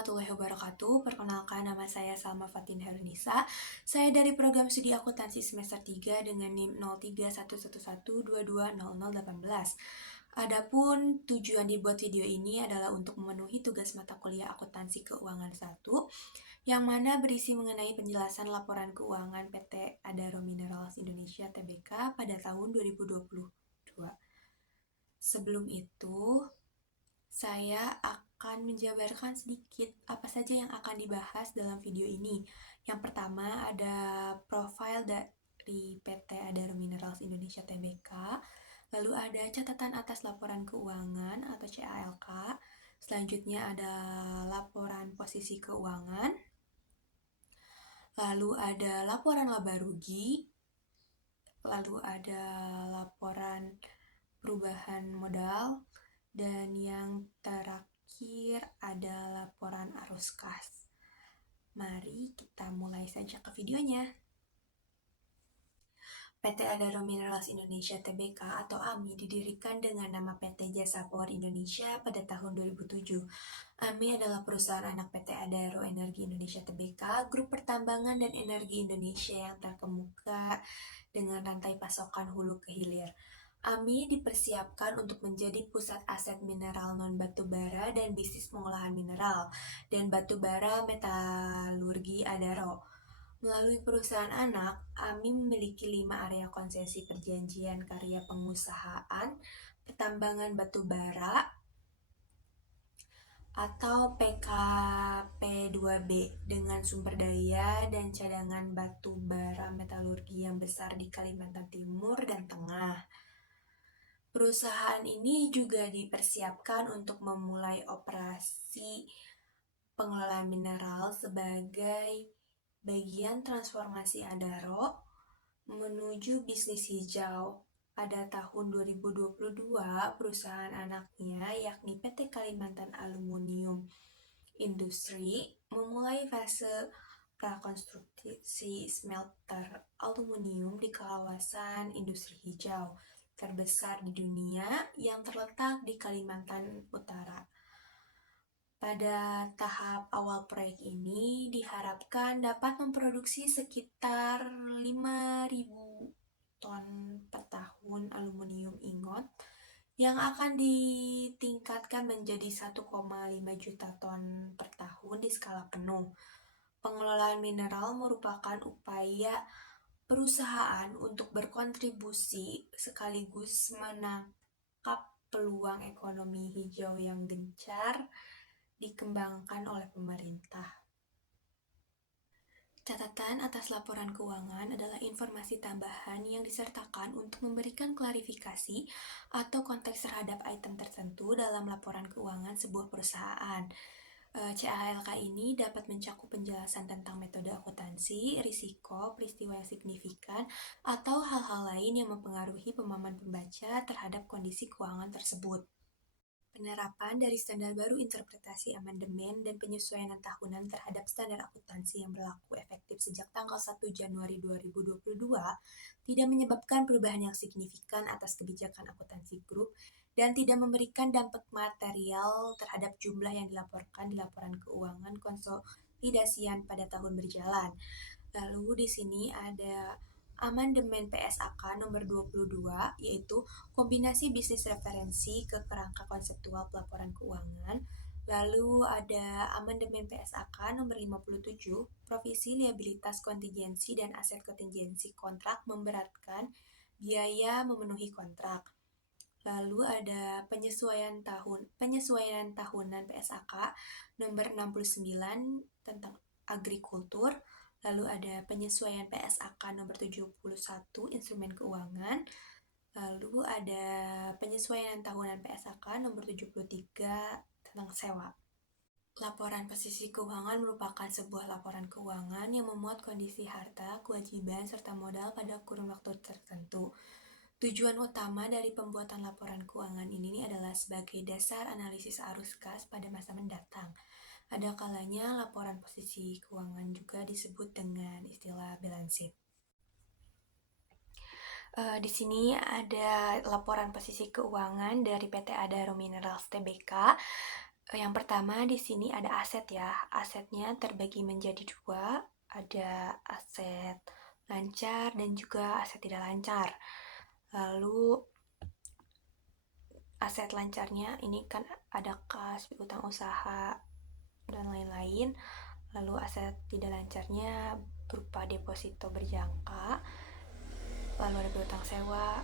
warahmatullahi wabarakatuh. Perkenalkan, nama saya Salma Fatin Herunisa. Saya dari program studi akuntansi semester 3 dengan NIM 031112200018. Adapun tujuan dibuat video ini adalah untuk memenuhi tugas mata kuliah akuntansi keuangan 1, yang mana berisi mengenai penjelasan laporan keuangan PT Adaro Minerals Indonesia Tbk pada tahun 2022. Sebelum itu, saya akan menjabarkan sedikit apa saja yang akan dibahas dalam video ini. Yang pertama ada profil dari PT Adaro Minerals Indonesia Tbk, lalu ada catatan atas laporan keuangan atau CALK, selanjutnya ada laporan posisi keuangan, lalu ada laporan laba rugi, lalu ada laporan perubahan modal, dan yang terakhir ada laporan arus kas. Mari kita mulai saja ke videonya. PT Adaro Minerals Indonesia Tbk atau AMI didirikan dengan nama PT Jasa Power Indonesia pada tahun 2007. AMI adalah perusahaan anak PT Adaro Energi Indonesia Tbk, grup pertambangan dan energi Indonesia yang terkemuka dengan rantai pasokan hulu ke hilir. AMI dipersiapkan untuk menjadi pusat aset mineral non-batubara dan bisnis pengolahan mineral dan batubara metalurgi Adaro. Melalui perusahaan anak, AMI memiliki 5 area konsesi perjanjian karya pengusahaan pertambangan batubara atau PKP2B dengan sumber daya dan cadangan batu bara metalurgi yang besar di Kalimantan Timur dan Tengah. Perusahaan ini juga dipersiapkan untuk memulai operasi pengelolaan mineral sebagai bagian transformasi Adaro menuju bisnis hijau. Pada tahun 2022, perusahaan anaknya yakni PT Kalimantan Aluminium Industri memulai fase prakonstruksi smelter aluminium di kawasan industri hijau terbesar di dunia yang terletak di Kalimantan Utara. Pada tahap awal proyek ini diharapkan dapat memproduksi sekitar 5.000 ton per tahun aluminium ingot yang akan ditingkatkan menjadi 1,5 juta ton per tahun di skala penuh. Pengelolaan mineral merupakan upaya perusahaan untuk berkontribusi sekaligus menangkap peluang ekonomi hijau yang gencar dikembangkan oleh pemerintah. Catatan atas laporan keuangan adalah informasi tambahan yang disertakan untuk memberikan klarifikasi atau konteks terhadap item tertentu dalam laporan keuangan sebuah perusahaan. CALK ini dapat mencakup penjelasan tentang metode akuntansi, risiko, peristiwa yang signifikan, atau hal-hal lain yang mempengaruhi pemahaman pembaca terhadap kondisi keuangan tersebut. Penerapan dari standar baru interpretasi amandemen dan penyesuaian tahunan terhadap standar akuntansi yang berlaku efektif sejak tanggal 1 Januari 2022 tidak menyebabkan perubahan yang signifikan atas kebijakan akuntansi grup dan tidak memberikan dampak material terhadap jumlah yang dilaporkan di laporan keuangan konsolidasian pada tahun berjalan. Lalu di sini ada Amandemen PSAK nomor 22, yaitu kombinasi bisnis referensi ke kerangka konseptual pelaporan keuangan. Lalu ada Amandemen PSAK nomor 57, provisi liabilitas kontingensi dan aset kontingensi kontrak memberatkan biaya memenuhi kontrak. Lalu ada penyesuaian tahunan PSAK nomor 69 tentang agrikultur. Lalu ada penyesuaian PSAK nomor 71 instrumen keuangan. Lalu ada penyesuaian tahunan PSAK nomor 73 tentang sewa. Laporan posisi keuangan merupakan sebuah laporan keuangan yang memuat kondisi harta, kewajiban, serta modal pada kurun waktu tertentu. Tujuan utama dari pembuatan laporan keuangan ini adalah sebagai dasar analisis arus kas pada masa mendatang. Ada kalanya laporan posisi keuangan juga disebut dengan istilah balance sheet. Di sini ada laporan posisi keuangan dari PT Adaro Minerals Tbk. Yang pertama di sini ada aset ya. Asetnya terbagi menjadi dua, ada aset lancar dan juga aset tidak lancar. Lalu aset lancarnya ini kan ada kas, utang usaha, dan lain-lain. Lalu aset tidak lancarnya berupa deposito berjangka, lalu ada piutang sewa,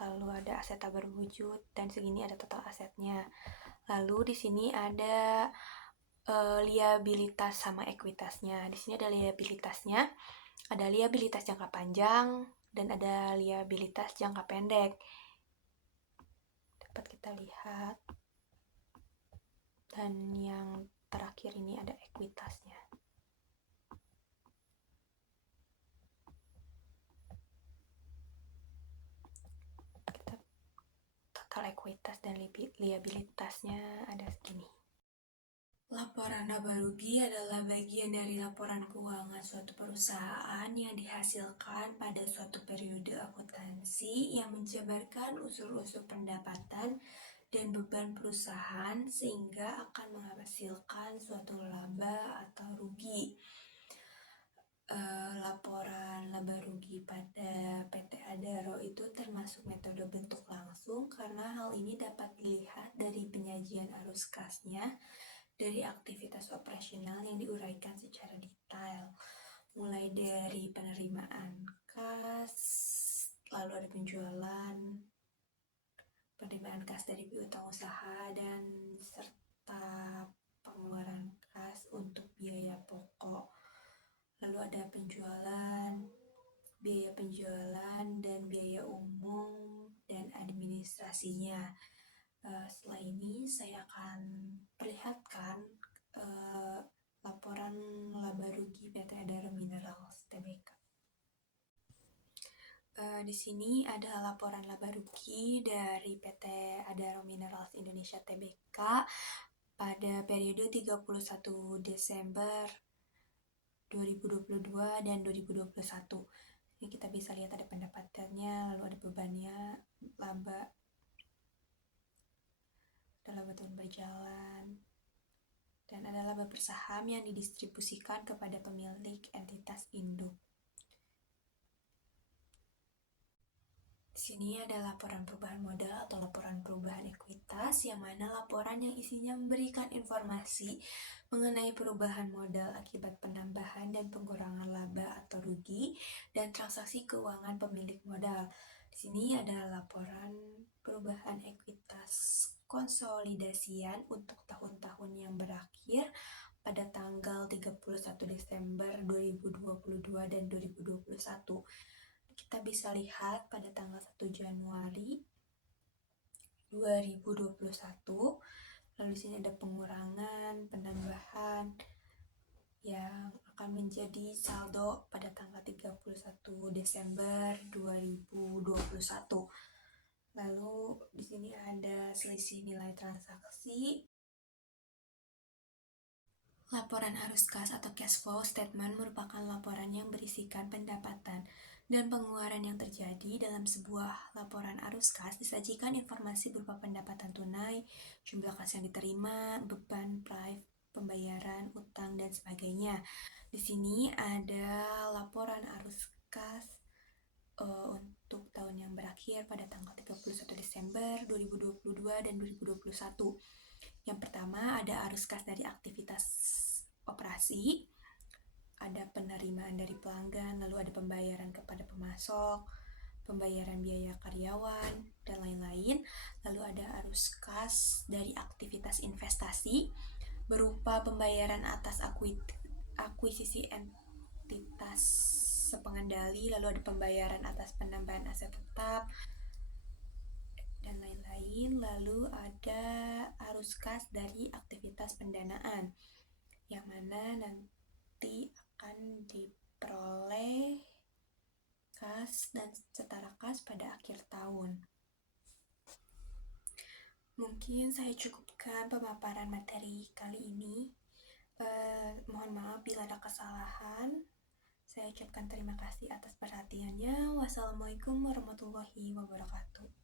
lalu ada aset tak berwujud, dan segini ada total asetnya. Lalu di sini ada liabilitas sama ekuitasnya. Di sini ada liabilitasnya, ada liabilitas jangka panjang dan ada liabilitas jangka pendek. Dapat kita lihat. Dan yang terakhir ini ada ekuitasnya. Kita total ekuitas dan liabilitasnya ada segini. Laporan laba rugi adalah bagian dari laporan keuangan suatu perusahaan yang dihasilkan pada suatu periode akuntansi yang menjabarkan unsur-unsur pendapatan dan beban perusahaan sehingga akan menghasilkan suatu laba atau rugi. Laporan laba rugi pada PT Adaro itu termasuk metode bentuk langsung karena hal ini dapat dilihat dari penyajian arus kasnya dari aktivitas operasional yang diuraikan secara detail, mulai dari penerimaan kas, lalu ada penerimaan kas dari piutang usaha, dan serta pengeluaran kas untuk biaya pokok. Lalu ada biaya penjualan dan biaya umum dan administrasinya. Setelah ini saya akan perlihatkan laporan laba rugi PT Adaro Minerals Tbk. Di sini ada laporan laba rugi dari PT Adaro Minerals Indonesia Tbk pada periode 31 Desember 2022 dan 2021. Ini kita bisa lihat ada pendapatannya, lalu ada bebannya, laba tahun berjalan, dan ada laba per saham yang didistribusikan kepada pemilik entitas induk. Di sini ada laporan perubahan modal atau laporan perubahan ekuitas, yang mana laporan yang isinya memberikan informasi mengenai perubahan modal akibat penambahan dan pengurangan laba atau rugi dan transaksi keuangan pemilik modal. Di sini ada laporan perubahan ekuitas konsolidasian untuk tahun-tahun yang berakhir pada tanggal 31 Desember 2022 dan 2021. Kita bisa lihat pada tanggal 1 Januari 2021, lalu di sini ada pengurangan, penambahan yang akan menjadi saldo pada tanggal 31 Desember 2021. Lalu di sini ada selisih nilai transaksi. Laporan arus kas atau cash flow statement merupakan laporan yang berisikan pendapatan dan pengeluaran yang terjadi. Dalam sebuah laporan arus kas disajikan informasi berupa pendapatan tunai, jumlah kas yang diterima, beban, pembayaran, utang, dan sebagainya. Di sini ada laporan arus kas untuk tahun yang berakhir pada tanggal 31 Desember 2022 dan 2021. Yang pertama ada arus kas dari aktivitas operasi, ada penerimaan dari pelanggan, lalu ada pembayaran kepada pemasok, pembayaran biaya karyawan, dan lain-lain. Lalu ada arus kas dari aktivitas investasi berupa pembayaran atas akuisisi entitas pengendali, lalu ada pembayaran atas penambahan aset tetap, dan lain-lain. Lalu ada arus kas dari aktivitas pendanaan, yang mana nanti akan diperoleh kas dan setara kas pada akhir tahun. Mungkin saya cukupkan pemaparan materi kali ini. Mohon maaf bila ada kesalahan. Saya ucapkan terima kasih atas perhatiannya. Wassalamualaikum warahmatullahi wabarakatuh.